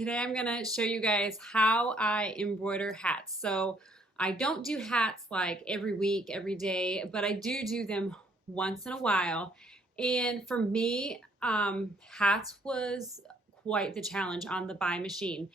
Today I'm gonna show you guys how I embroider hats. So I don't do hats like every week, every day, but I do them once in a while. And for me, hats was quite the challenge on the BAi machine.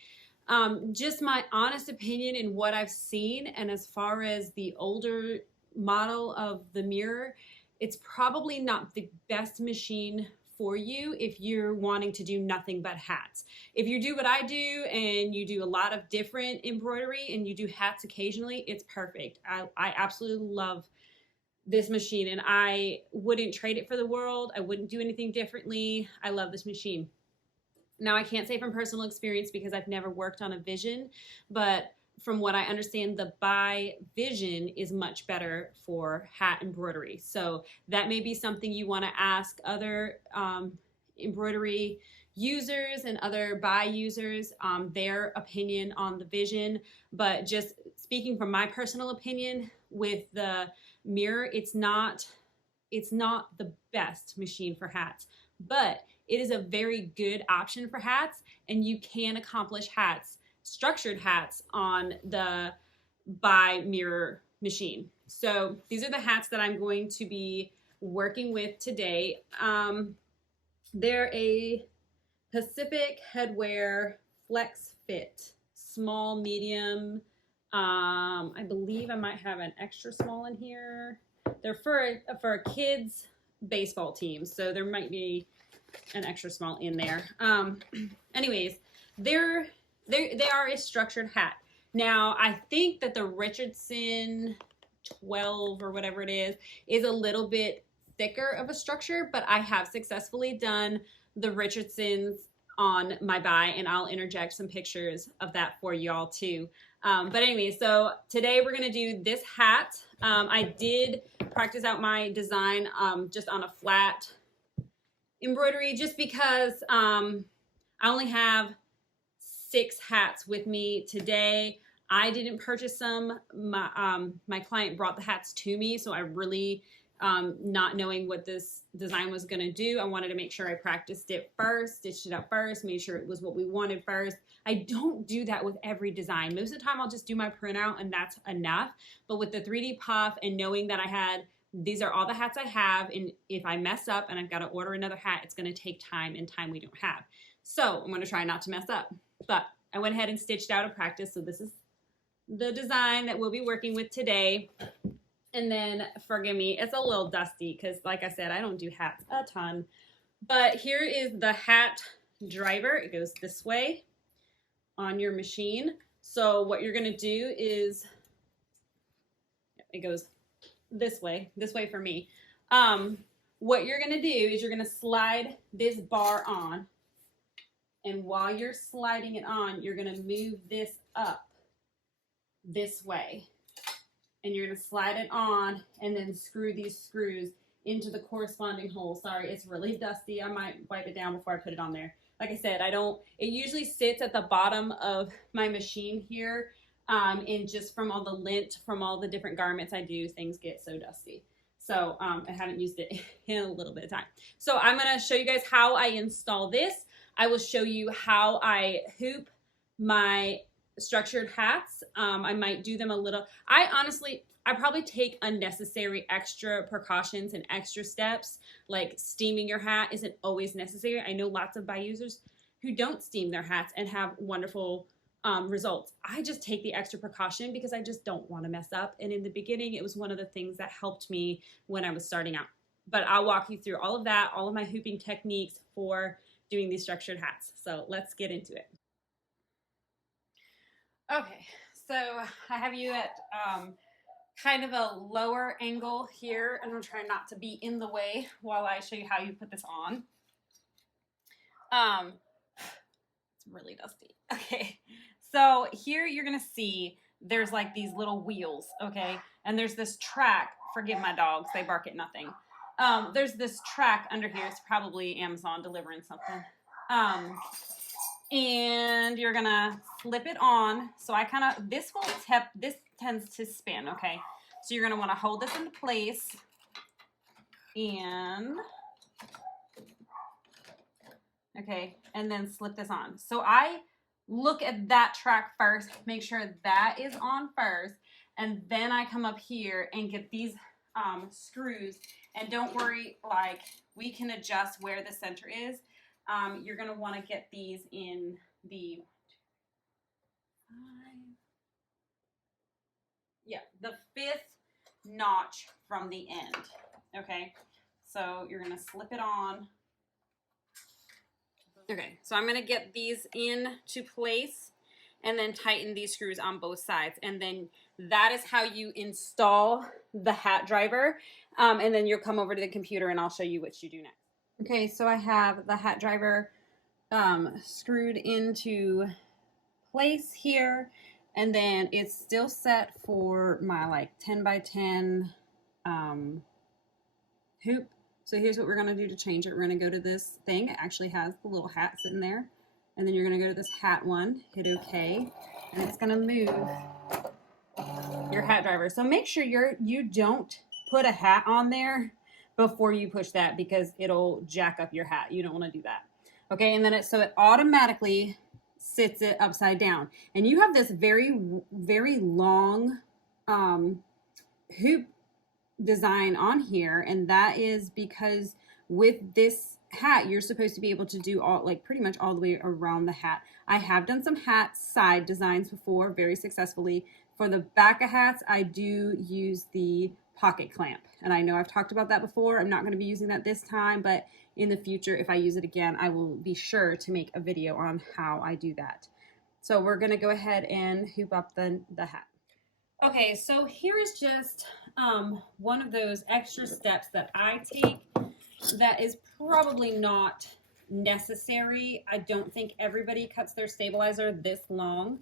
Just my honest opinion in what I've seen, and as far as the older model of the mirror, it's probably not the best machine for you if you're wanting to do nothing but hats. If you do what I do and you do a lot of different embroidery and you do hats occasionally, it's perfect. I absolutely love this machine and I wouldn't trade it for the world. I wouldn't do anything differently. I love this machine. Now, I can't say from personal experience because I've never worked on a Vision, but from what I understand, the BAi Vision is much better for hat embroidery. So that may be something you want to ask other embroidery users and other BAi users, their opinion on the Vision. But just speaking from my personal opinion with the mirror, it's not the best machine for hats, but it is a very good option for hats, and you can accomplish hats, structured hats, on the BAi mirror machine. So these are the hats that I'm going to be working with today. They're a Pacific Headwear Flex Fit, small, medium. I believe I might have an extra small in here. They're for a kids baseball team, so there might be an extra small in there. Anyways, they are a structured hat. Now, I think that the Richardson 12 or whatever it is a little bit thicker of a structure, but I have successfully done the Richardsons on my BAi, and I'll interject some pictures of that for y'all too. But anyway, so today we're gonna do this hat. I did practice out my design just on a flat embroidery just because I only have 6 hats with me today. I didn't purchase them. My client brought the hats to me, so I really, not knowing what this design was going to do, I wanted to make sure I practiced it first, stitched it up first, made sure it was what we wanted first. I don't do that with every design. Most of the time I'll just do my printout and that's enough. But with the 3D puff and knowing that these are all the hats I have, and if I mess up and I've got to order another hat, it's going to take time, and time we don't have. So I'm going to try not to mess up. But I went ahead and stitched out a practice. So this is the design that we'll be working with today. And then, forgive me, it's a little dusty because, like I said, I don't do hats a ton. But here is the hat driver. It goes this way on your machine. So what you're going to do is, it goes this way for me. What you're going to do is you're going to slide this bar on. And while you're sliding it on, you're going to move this up this way. And you're going to slide it on and then screw these screws into the corresponding hole. Sorry, it's really dusty. I might wipe it down before I put it on there. Like I said, it usually sits at the bottom of my machine here. And just from all the lint, from all the different garments I do, things get so dusty. So I haven't used it in a little bit of time. So I'm going to show you guys how I install this. I will show you how I hoop my structured hats. I might do them a little. I probably take unnecessary extra precautions and extra steps, like steaming your hat isn't always necessary. I know lots of BAi users who don't steam their hats and have wonderful results. I just take the extra precaution because I just don't want to mess up. And in the beginning, it was one of the things that helped me when I was starting out. But I'll walk you through all of that, all of my hooping techniques for doing these structured hats. So let's get into it. Okay, so I have you at kind of a lower angle here, and I'm trying not to be in the way while I show you how you put this on. It's really dusty. Okay, so here you're gonna see there's like these little wheels, okay, and there's this track. Forgive my dogs, they bark at nothing. There's this track under here. It's probably Amazon delivering something. And you're gonna flip it on. So this tends to spin, okay? So you're gonna wanna hold this into place and okay, and then slip this on. So I look at that track first, make sure that is on first, and then I come up here and get these screws. And don't worry, like, we can adjust where the center is. You're going to want to get these in the the 5th notch from the end. Okay, so you're going to slip it on. Okay, so I'm going to get these into place and then tighten these screws on both sides. And then that is how you install the hat driver. And then you'll come over to the computer and I'll show you what you do next. Okay, so I have the hat driver screwed into place here. And then it's still set for my like 10 by 10 hoop. So here's what we're going to do to change it. We're going to go to this thing. It actually has the little hat sitting there. And then you're going to go to this hat one, hit OK, and it's going to move your hat driver. So make sure you don't put a hat on there before you push that, because it'll jack up your hat. You don't want to do that. Okay, and then so it automatically sits it upside down. And you have this very, very long hoop design on here, and that is because with this hat you're supposed to be able to do all, like, pretty much all the way around the hat. I have done some hat side designs before very successfully. For the back of hats, I do use the pocket clamp, and I know I've talked about that before. I'm not going to be using that this time, but in the future, if I use it again, I will be sure to make a video on how I do that. So we're going to go ahead and hoop up the hat. Okay, so here is just one of those extra steps that I take that is probably not necessary. I don't think everybody cuts their stabilizer this long,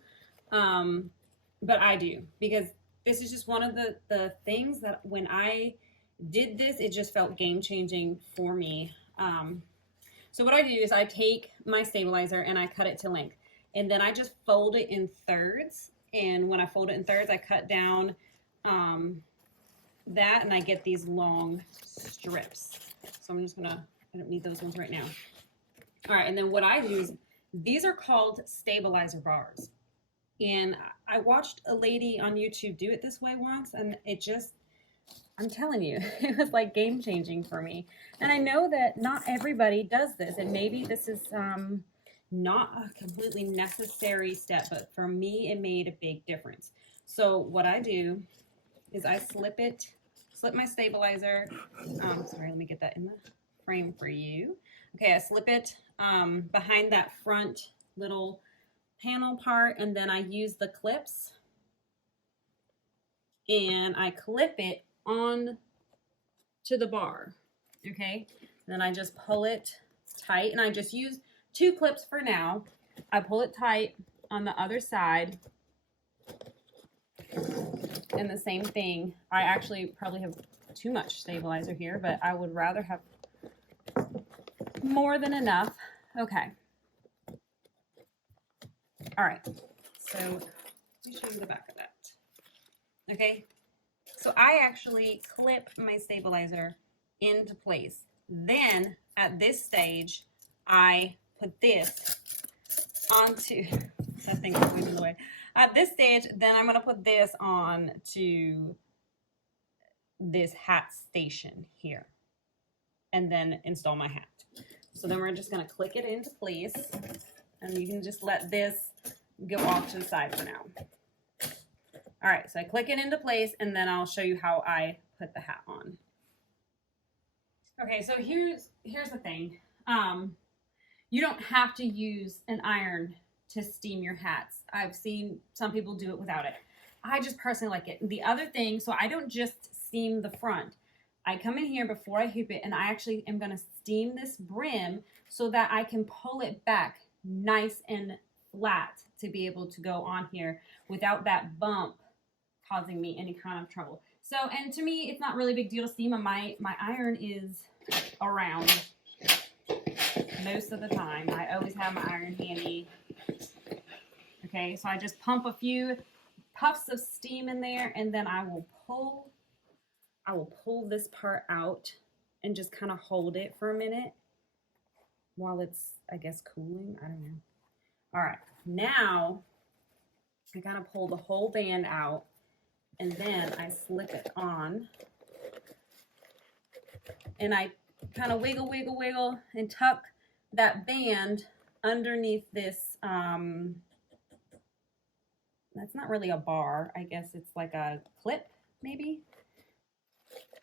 but I do, because this is just one of the things that when I did this, it just felt game-changing for me. So what I do is I take my stabilizer and I cut it to length, and then I just fold it in thirds. And when I fold it in thirds, I cut down that, and I get these long strips. So I'm just gonna, I don't need those ones right now. All right, and then what I do is, these are called stabilizer bars. And I watched a lady on YouTube do it this way once, and it just, I'm telling you, it was like game changing for me. And I know that not everybody does this, and maybe this is not a completely necessary step, but for me, it made a big difference. So what I do is I slip my stabilizer. Sorry, let me get that in the frame for you. Okay, I slip it behind that front little panel part, and then I use the clips and I clip it on to the bar. Okay, then I just pull it tight, and I just use 2 clips for now. I pull it tight on the other side, and the same thing. I actually probably have too much stabilizer here, but I would rather have more than enough. Okay. All right. So let me show you the back of that. Okay. So I actually clip my stabilizer into place. Then at this stage, I put this onto, that thing is going in the way. At this stage, then I'm going to put this on to this hat station here, and then install my hat. So then we're just going to click it into place, and you can just let this go off to the side for now. All right, so I click it into place, and then I'll show you how I put the hat on. Okay, so here's the thing. You don't have to use an iron to steam your hats. I've seen some people do it without it. I just personally like it. The other thing, so I don't just steam the front. I come in here before I hoop it, and I actually am going to steam this brim so that I can pull it back nice and flat to be able to go on here without that bump causing me any kind of trouble. So, and to me, it's not really a big deal to steam. My iron is around most of the time. I always have my iron handy. Okay, so I just pump a few puffs of steam in there, and then I will pull this part out and just kind of hold it for a minute while it's, I guess, cooling. I don't know. All right, now I kind of pull the whole band out, and then I slip it on, and I kind of wiggle, wiggle, wiggle, and tuck that band underneath this, that's not really a bar, I guess it's like a clip, maybe.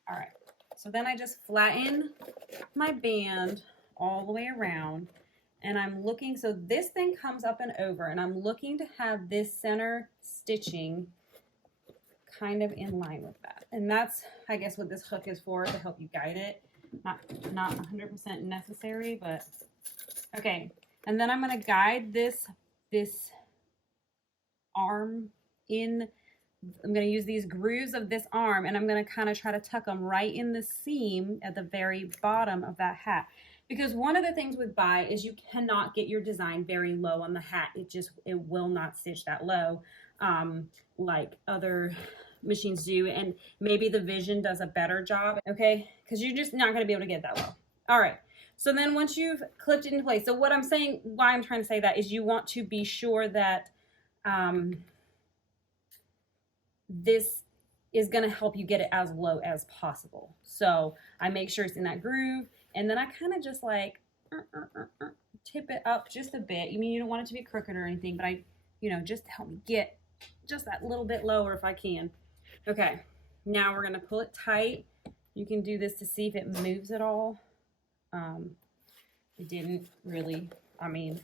All right, so then I just flatten my band all the way around, and I'm looking, so this thing comes up and over, and I'm looking to have this center stitching kind of in line with that. And that's, I guess, what this hook is for, to help you guide it. Not 100% necessary, but okay. And then I'm going to guide this arm in. I'm going to use these grooves of this arm, and I'm going to kind of try to tuck them right in the seam at the very bottom of that hat. Because one of the things with BAi is you cannot get your design very low on the hat. It will not stitch that low like other machines do, and maybe the Vision does a better job, okay? Because you're just not going to be able to get that low. All right, so then once you've clipped it into place, so what I'm saying, why I'm trying to say that is you want to be sure that this is going to help you get it as low as possible. So I make sure it's in that groove, and then I kind of just like tip it up just a bit. I mean, you don't want it to be crooked or anything, but I, just to help me get just that little bit lower if I can. Okay, now we're going to pull it tight. You can do this to see if it moves at all. It didn't really, I mean,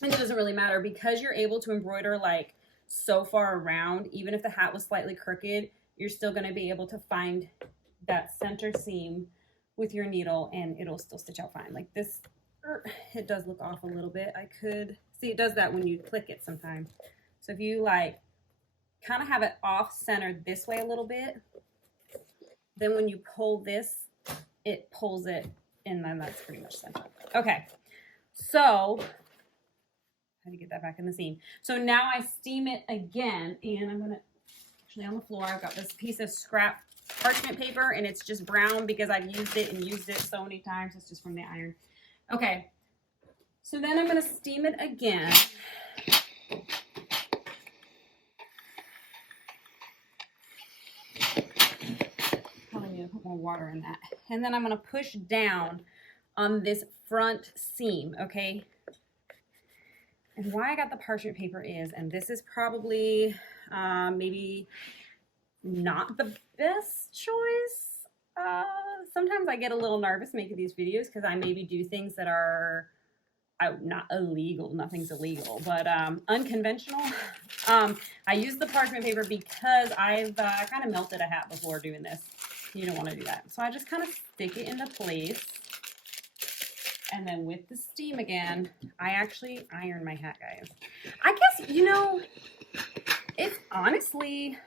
it doesn't really matter because you're able to embroider like so far around. Even if the hat was slightly crooked, you're still going to be able to find that center seam with your needle, and it'll still stitch out fine. Like this, it does look off a little bit. I could see it does that when you click it sometimes. So if you like kind of have it off centered this way a little bit, then when you pull this, it pulls it, and then that's pretty much centered. Okay, so how to get that back in the seam. So now I steam it again, and I'm gonna, actually on the floor, I've got this piece of scrap parchment paper, and it's just brown because I've used it so many times. It's just from the iron. Okay, so then I'm gonna steam it again. Probably need to put more water in that. And then I'm gonna push down on this front seam, okay? And why I got the parchment paper is, and this is probably maybe not the best choice. Sometimes I get a little nervous making these videos because I maybe do things that are not illegal, nothing's illegal, but unconventional. I use the parchment paper because I've kind of melted a hat before doing this. You don't want to do that. So I just kind of stick it into place. And then with the steam again, I actually iron my hat, guys. I guess, it's honestly,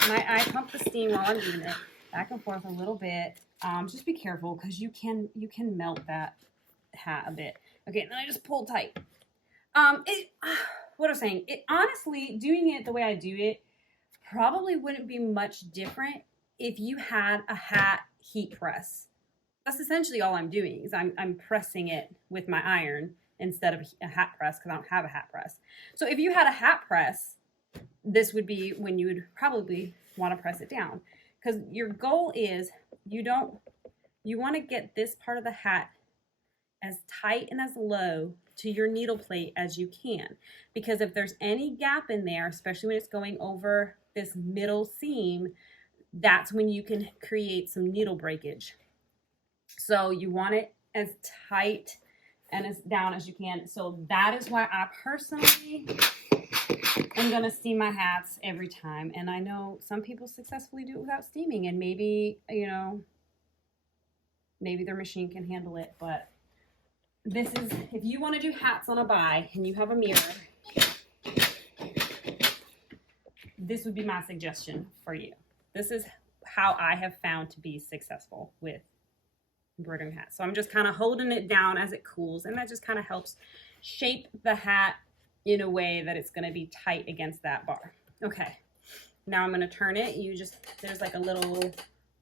I pump the steam while I'm doing it back and forth a little bit. Just be careful because you can melt that hat a bit. Okay, and then I just pull tight. What I was saying, honestly, doing it the way I do it probably wouldn't be much different if you had a hat heat press. That's essentially all I'm doing is I'm pressing it with my iron instead of a hat press because I don't have a hat press. So if you had a hat press, this would be when you would probably want to press it down because your goal is you want to get this part of the hat as tight and as low to your needle plate as you can, because if there's any gap in there, especially when it's going over this middle seam, that's when you can create some needle breakage. So you want it as tight and as down as you can. So that is why I personally am going to steam my hats every time. And I know some people successfully do it without steaming, and maybe, maybe their machine can handle it. But this is, if you want to do hats on a BAi and you have a mirror, this would be my suggestion for you. This is how I have found to be successful with embroidering hats. So I'm just kind of holding it down as it cools, and that just kind of helps shape the hat in a way that it's going to be tight against that bar. Okay, now I'm going to turn it. There's like a little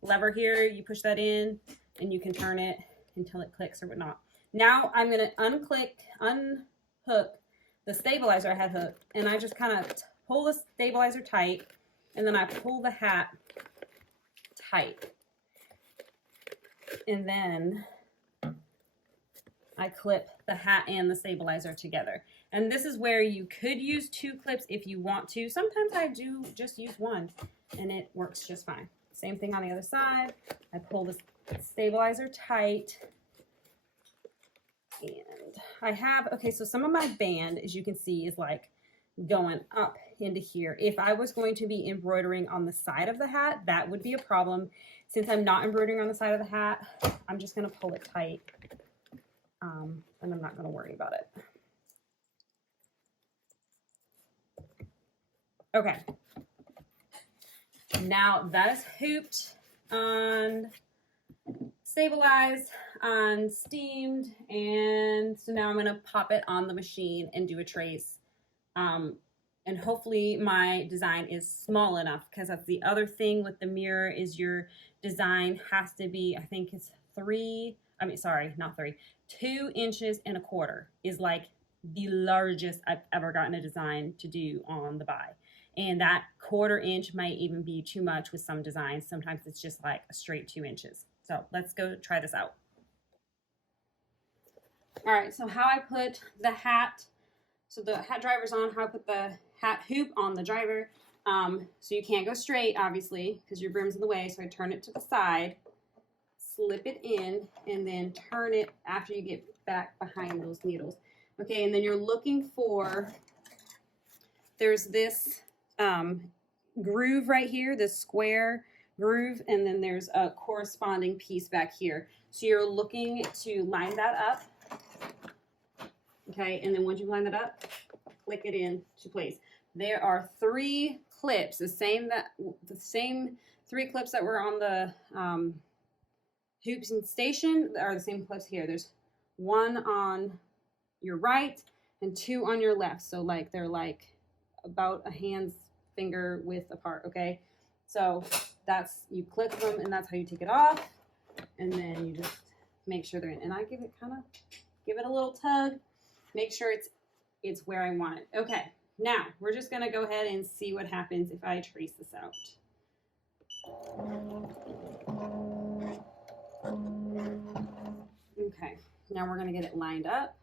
lever here. You push that in and you can turn it until it clicks or whatnot. Now I'm going to unhook the stabilizer I had hooked, and I just kind of pull the stabilizer tight, and then I pull the hat tight. And then I clip the hat and the stabilizer together. And this is where you could use 2 clips if you want to. Sometimes I do just use 1 and it works just fine. Same thing on the other side. I pull the stabilizer tight. And I have, okay, so some of my band, as you can see, is like going up into here. If I was going to be embroidering on the side of the hat, that would be a problem. Since I'm not embroidering on the side of the hat, I'm just going to pull it tight, and I'm not going to worry about it. Okay, now that is hooped on, stabilized, on steamed, and so now I'm going to pop it on the machine and do a trace. And hopefully my design is small enough, because that's the other thing with the mirror is your design has to be, I think it's 2 inches and a quarter is like the largest I've ever gotten a design to do on the BAi. And that 1/4 inch might even be too much with some designs. Sometimes it's just like a straight 2 inches. So let's go try this out. All right, so how I put the hat, so the hat driver's on, how I put the hat hoop on the driver. So you can't go straight, obviously, because your brim's in the way. So I turn it to the side, slip it in, and then turn it after you get back behind those needles. Okay, and then you're looking for, there's this groove right here, this square groove, and then there's a corresponding piece back here. So you're looking to line that up. Okay, and then once you line that up, click it into place. There are 3 clips, the same 3 clips that were on the hoops and station are the same clips here. There's 1 on your right and 2 on your left. So like they're like about a hand's finger width apart. Okay, so that's, you click them and that's how you take it off. And then you just make sure they're in. And I give it a little tug. Make sure it's where I want it. Okay, now we're just gonna go ahead and see what happens if I trace this out. Okay, now we're gonna get it lined up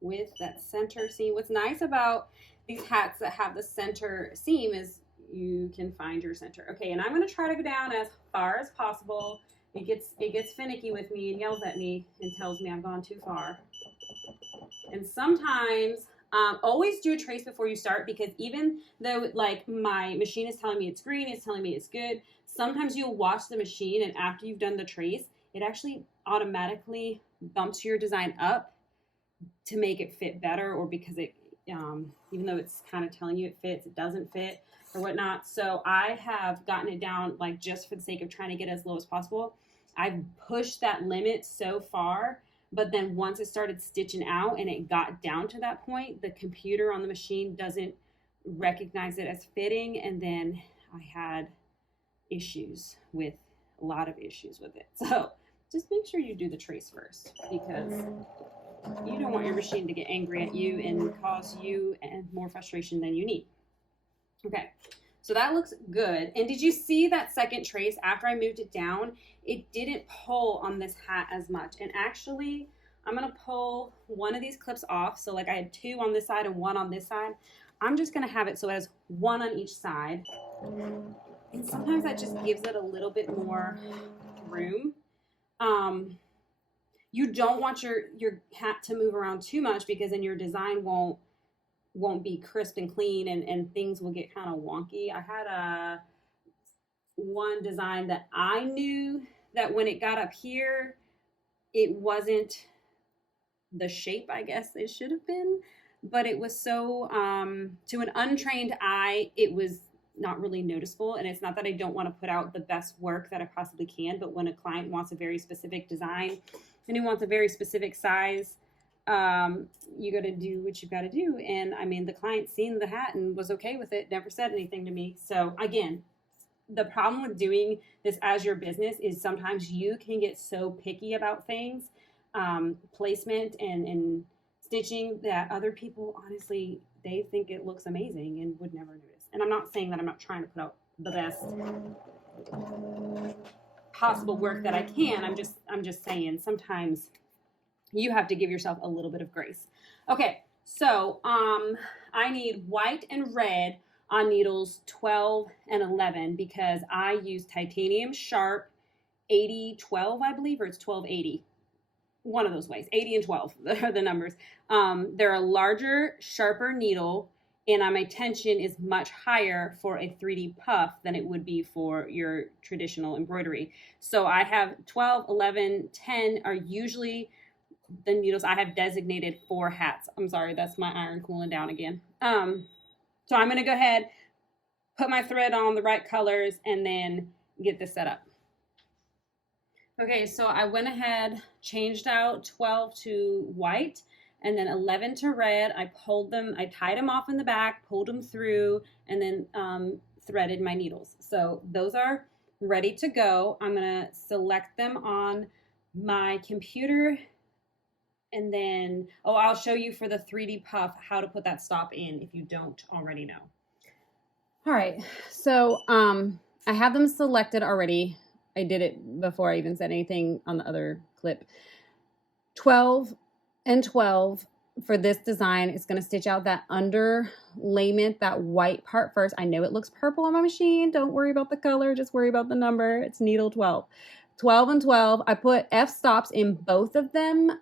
with that center seam. What's nice about these hats that have the center seam is you can find your center. Okay, and I'm gonna try to go down as far as possible. It gets finicky with me and yells at me and tells me I've gone too far. And sometimes, always do a trace before you start, because even though like my machine is telling me it's green, it's telling me it's good, sometimes you'll watch the machine and after you've done the trace, it actually automatically bumps your design up to make it fit better, or because it, even though it's kind of telling you it fits, it doesn't fit or whatnot. So I have gotten it down, like just for the sake of trying to get as low as possible. I've pushed that limit so far. But then once it started stitching out and it got down to that point, the computer on the machine doesn't recognize it as fitting. And then I had issues with, a lot of issues with it. So just make sure you do the trace first, because you don't want your machine to get angry at you and cause you more frustration than you need. Okay, so that looks good. And did you see that second trace after I moved it down? It didn't pull on this hat as much. And actually, I'm gonna pull one of these clips off. So like I had 2 on this side and 1 on this side. I'm just gonna have it so it has 1 on each side. And sometimes that just gives it a little bit more room. You don't want your hat to move around too much, because then your design won't be crisp and clean, and things will get kind of wonky. I had one design that I knew that when it got up here, it wasn't the shape I guess it should have been, but it was so, to an untrained eye, it was not really noticeable. And it's not that I don't want to put out the best work that I possibly can, but when a client wants a very specific design and he wants a very specific size, you got to do what you got to do. And I mean, the client seen the hat and was okay with it, never said anything to me. So again, the problem with doing this as your business is sometimes you can get so picky about things, placement and stitching that other people, honestly, they think it looks amazing and would never notice. And I'm not saying that I'm not trying to put out the best possible work that I can. I'm just saying sometimes you have to give yourself a little bit of grace. Okay, so I need white and red on needles 12 and 11 because I use titanium sharp 8012, I believe, or it's 1280. One of those ways, 80 and 12 are the numbers. They're a larger, sharper needle, and my tension is much higher for a 3D puff than it would be for your traditional embroidery. So I have 12, 11, 10 are usually the needles I have designated for hats. I'm sorry, that's my iron cooling down again. So I'm going to go ahead, put my thread on the right colors, and then get this set up. Okay, so I went ahead, changed out 12 to white, and then 11 to red. I pulled them, I tied them off in the back, pulled them through, and then threaded my needles. So those are ready to go. I'm going to select them on my computer, and then, oh, I'll show you for the 3D puff how to put that stop in if you don't already know. All right, so I have them selected already. I did it before I even said anything on the other clip. 12 and 12 for this design is going to stitch out that underlayment, that white part first. I know it looks purple on my machine. Don't worry about the color, just worry about the number. It's needle 12. 12 and 12. I put f-stops in both of them,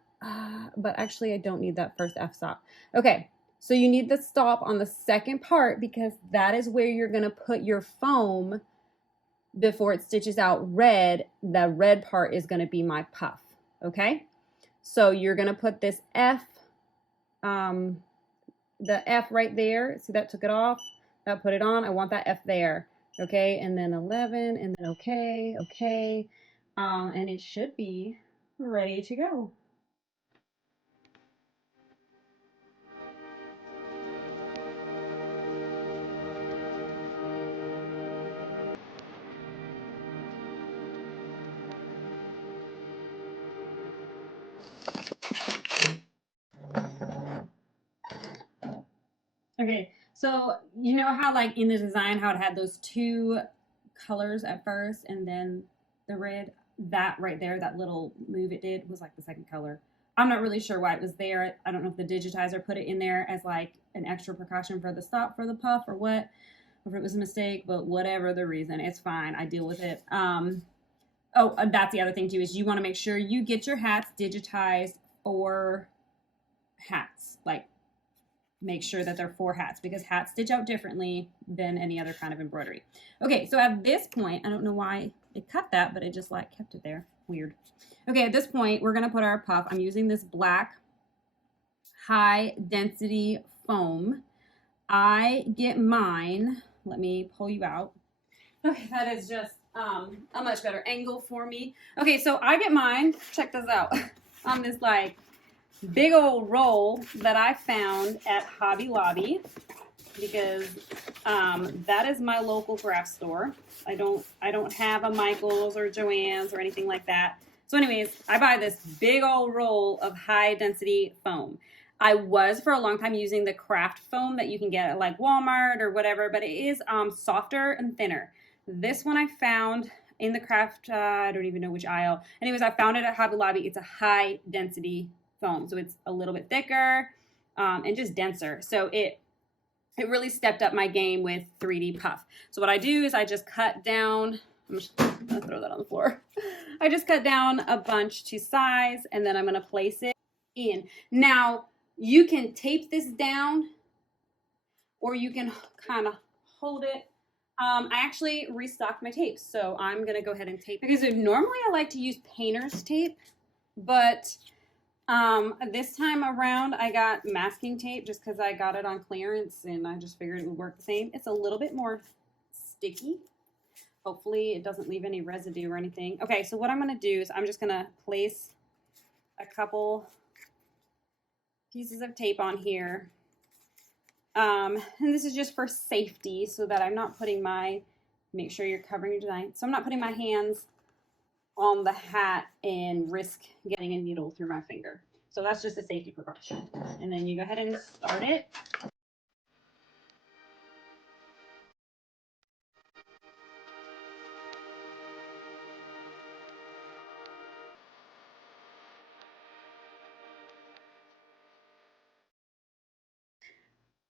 but actually I don't need that first f-stop. Okay, so you need the stop on the second part because that is where you're going to put your foam before it stitches out red. The red part is going to be my puff, okay? So you're going to put this F, the F right there. See, that took it off. That put it on. I want that F there, okay? And then 11, and then okay, okay. And it should be ready to go. Okay, so you know how like in the design how it had those two colors at first and then the red? That right there, that little move it did was like the second color. I'm not really sure why it was there. I don't know if the digitizer put it in there as like an extra precaution for the stop for the puff or what, or if it was a mistake, but whatever the reason, it's fine. I deal with it. Oh, that's the other thing too, is you want to make sure you get your hats digitized for hats. Like, make sure that they're for hats because hats stitch out differently than any other kind of embroidery. Okay, so at this point, I don't know why it cut that, but it just like kept it there. Weird. Okay, at this point, we're gonna put our puff. I'm using this black high density foam. I get mine, let me pull you out. Okay, that is just a much better angle for me. Okay, so I get mine, check this out, on this like big old roll that I found at Hobby Lobby because that is my local craft store. I don't have a Michael's or Joann's or anything like that. So anyways, I buy this big old roll of high density foam. I was for a long time using the craft foam that you can get at like Walmart or whatever, but it is softer and thinner. This one I found in the craft, I don't even know which aisle. Anyways, I found it at Hobby Lobby. It's a high density foam, so it's a little bit thicker and just denser. So it really stepped up my game with 3D puff. So what I do is I just cut down, I'm just gonna throw that on the floor. I just cut down a bunch to size and then I'm gonna place it in. Now you can tape this down or you can kind of hold it. I actually restocked my tapes, so I'm gonna go ahead and tape it because normally I like to use painter's tape, but this time around I got masking tape just because I got it on clearance and I just figured it would work the same. It's a little bit more sticky. Hopefully it doesn't leave any residue or anything. Okay, so what I'm going to do is I'm just going to place a couple pieces of tape on here. And this is just for safety so that I'm not putting make sure you're covering your design. So I'm not putting my hands on the hat and risk getting a needle through my finger. So that's just a safety precaution. And then you go ahead and start it.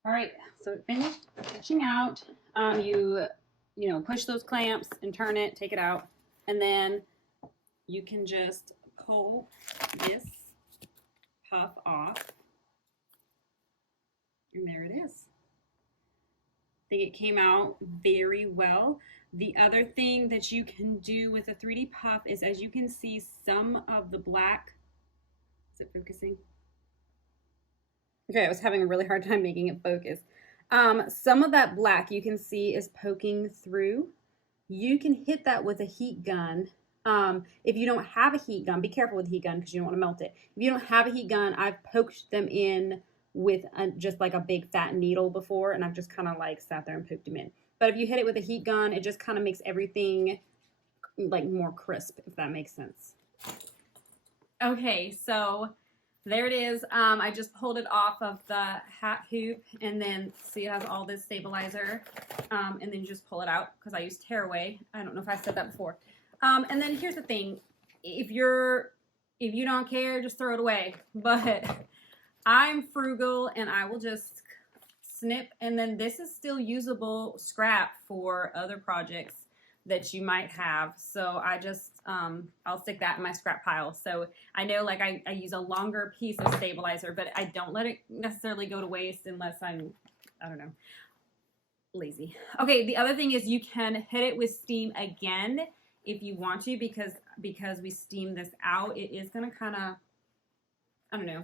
All right, so finished stitching out. You know, push those clamps and turn it, take it out, and then you can just pull this puff off, and there it is. I think it came out very well. The other thing that you can do with a 3D puff is, as you can see, some of the black, is it focusing? Okay, I was having a really hard time making it focus. Some of that black you can see is poking through. You can hit that with a heat gun. If you don't have a heat gun, be careful with a heat gun because you don't want to melt it. If you don't have a heat gun, I've poked them in with just like a big fat needle before, and I've just kind of like sat there and poked them in. But if you hit it with a heat gun, it just kind of makes everything like more crisp, if that makes sense. Okay, so there it is. I just pulled it off of the hat hoop, and then see it has all this stabilizer, and then you just pull it out because I use tearaway. I don't know if I said that before. And then here's the thing: if you don't care, just throw it away. But I'm frugal, and I will just snip. And then this is still usable scrap for other projects that you might have. So I just I'll stick that in my scrap pile. So I know, like, I use a longer piece of stabilizer, but I don't let it necessarily go to waste unless I don't know, lazy. Okay, the other thing is you can hit it with steam again if you want to, because we steam this out, it is going to kind of, I don't know,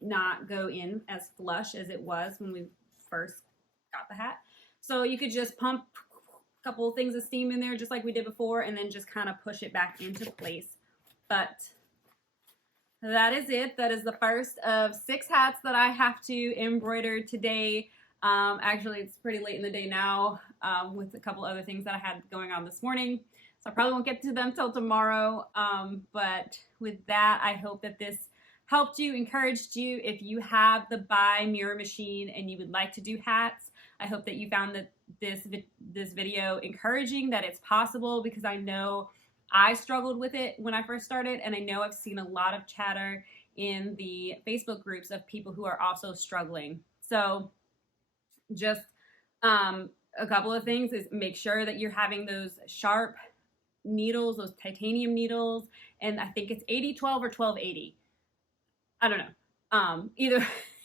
not go in as flush as it was when we first got the hat. So you could just pump a couple of things of steam in there just like we did before, and then just kind of push it back into place. But that is it. That is the first of 6 hats that I have to embroider today. Actually, it's pretty late in the day now, with a couple other things that I had going on this morning. So I probably won't get to them till tomorrow. But with that, I hope that this helped you, encouraged you. If you have the BAi mirror machine and you would like to do hats, I hope that you found that this video encouraging, that it's possible, because I know I struggled with it when I first started, and I know I've seen a lot of chatter in the Facebook groups of people who are also struggling. So just a couple of things is make sure that you're having those sharp needles, those titanium needles, and I think it's 80-12 or 12-80. I don't know.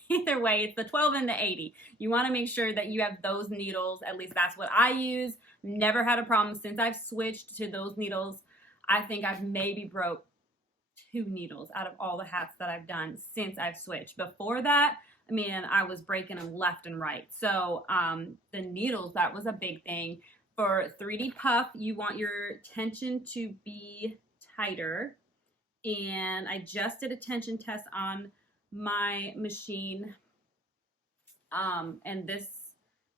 Either way, it's the 12 and the 80. You want to make sure that you have those needles. At least that's what I use. Never had a problem since I've switched to those needles. I think I've maybe broke 2 needles out of all the hats that I've done since I've switched. Before that, I mean, I was breaking them left and right. So the needles, that was a big thing. For 3D puff, you want your tension to be tighter. And I just did a tension test on my machine. And this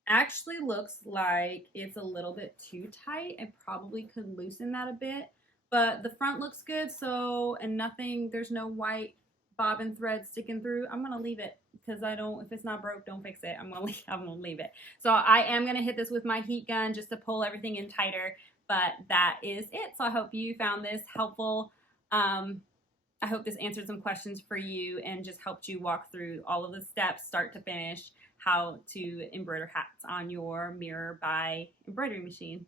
actually looks like it's a little bit too tight. I probably could loosen that a bit. But the front looks good, so, and nothing, there's no white bobbin thread sticking through. I'm gonna leave it because if it's not broke, don't fix it. I'm gonna leave it. So I am gonna hit this with my heat gun just to pull everything in tighter, but that is it. So I hope you found this helpful. I hope this answered some questions for you and just helped you walk through all of the steps, start to finish, how to embroider hats on your Mirror BAi embroidery machine.